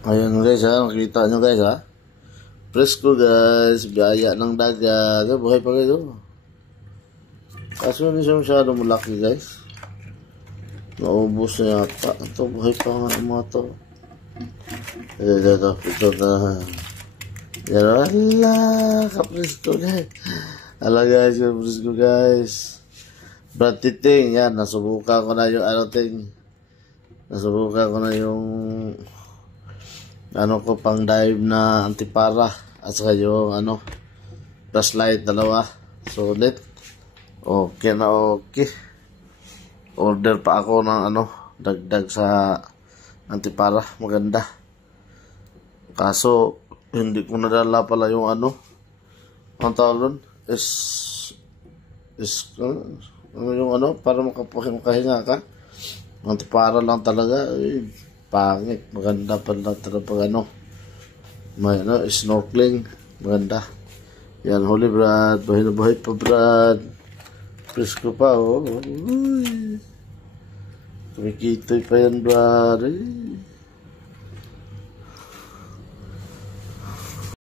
Ayun guys ha, makikita nyo guys ha. Presko guys, biyaya ng dagat. Buhay pa kayo. Kaso hindi siya masyadong malaki guys. Naubos na yata. Ito, buhay pa nga ng mga to. Ito na. Yan, wala, kapresko guys. Hala guys, kapresko guys. Brad Titing, yan, nasubukan ko na yung nasubukan ko na yung ko pang dive na antipara at saka yung flashlight dalawa. Sulit. Okay na okay. Order pa ako ng dagdag sa antipara. Maganda. Kaso hindi ko nadala pala yung ang tawag doon yung para makahinga ka. Antipara lang talaga. Pangit. Maganda pa lang talaga pag may snorkeling. Maganda. Yan, huli Brad. Buhay na buhay pa Brad. Presko pa oh. Kumikitoy pa yan Brad.